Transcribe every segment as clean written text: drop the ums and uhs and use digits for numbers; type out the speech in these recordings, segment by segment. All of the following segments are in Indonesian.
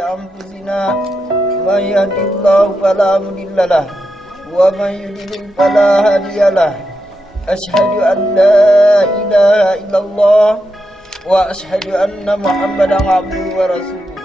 أنفسنا من يهد الله فلا مضل له ومن يضلل فلا هادي له أشهد أن لا إله إلا الله وأشهد أن محمدا عبده ورسوله.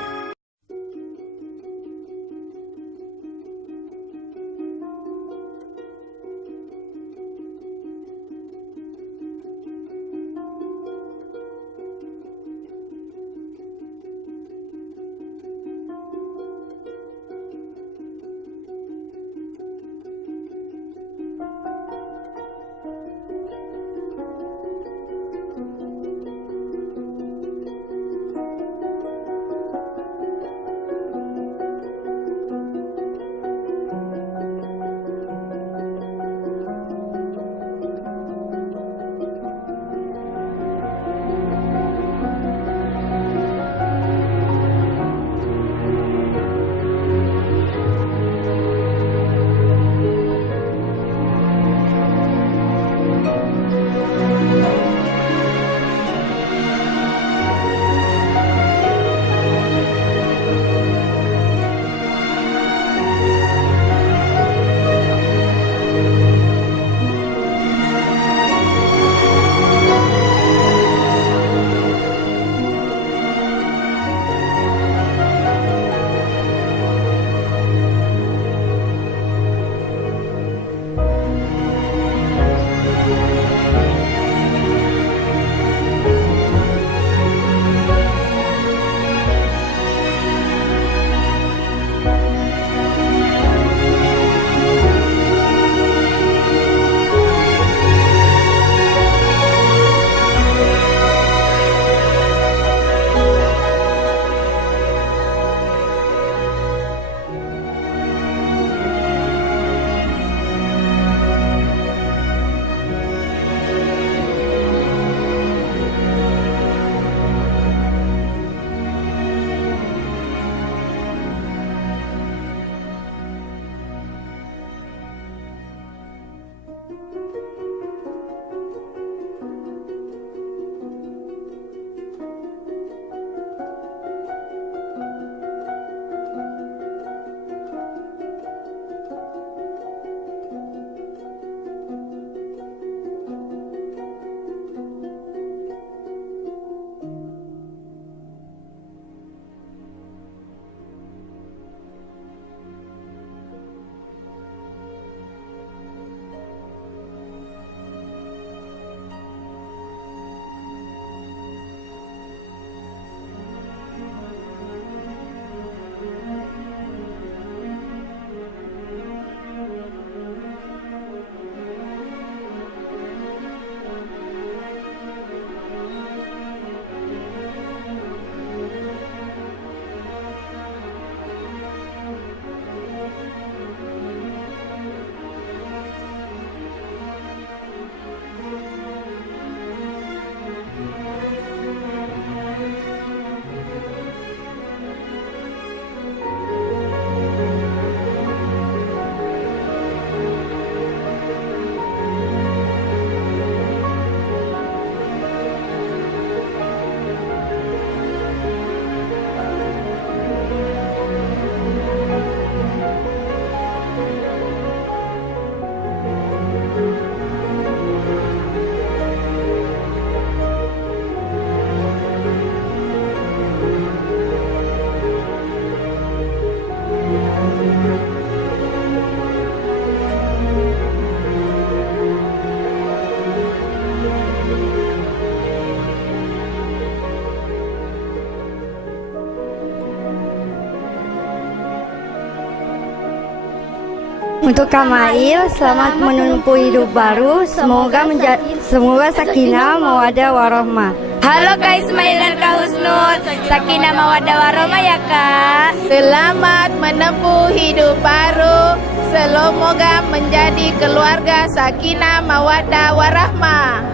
Untuk Kamail, selamat menempuh hidup baru. Semoga sakinah, mawaddah, warahmah. Halo Kak Ismail dan Kak Husnul, sakinah, mawaddah, warahmah ya Kak. Selamat menempuh hidup baru. Semoga menjadi keluarga sakinah, mawaddah, warahmah.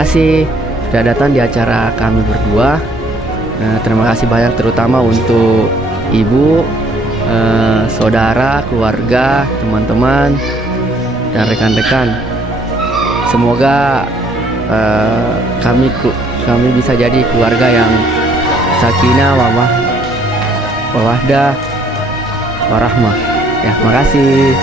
kasih sudah datang di acara kami berdua. Terima kasih banyak terutama untuk ibu, saudara, keluarga, teman-teman, dan rekan-rekan. Semoga kami bisa jadi keluarga yang sakinah, mawaddah, warahmah. Ya, makasih.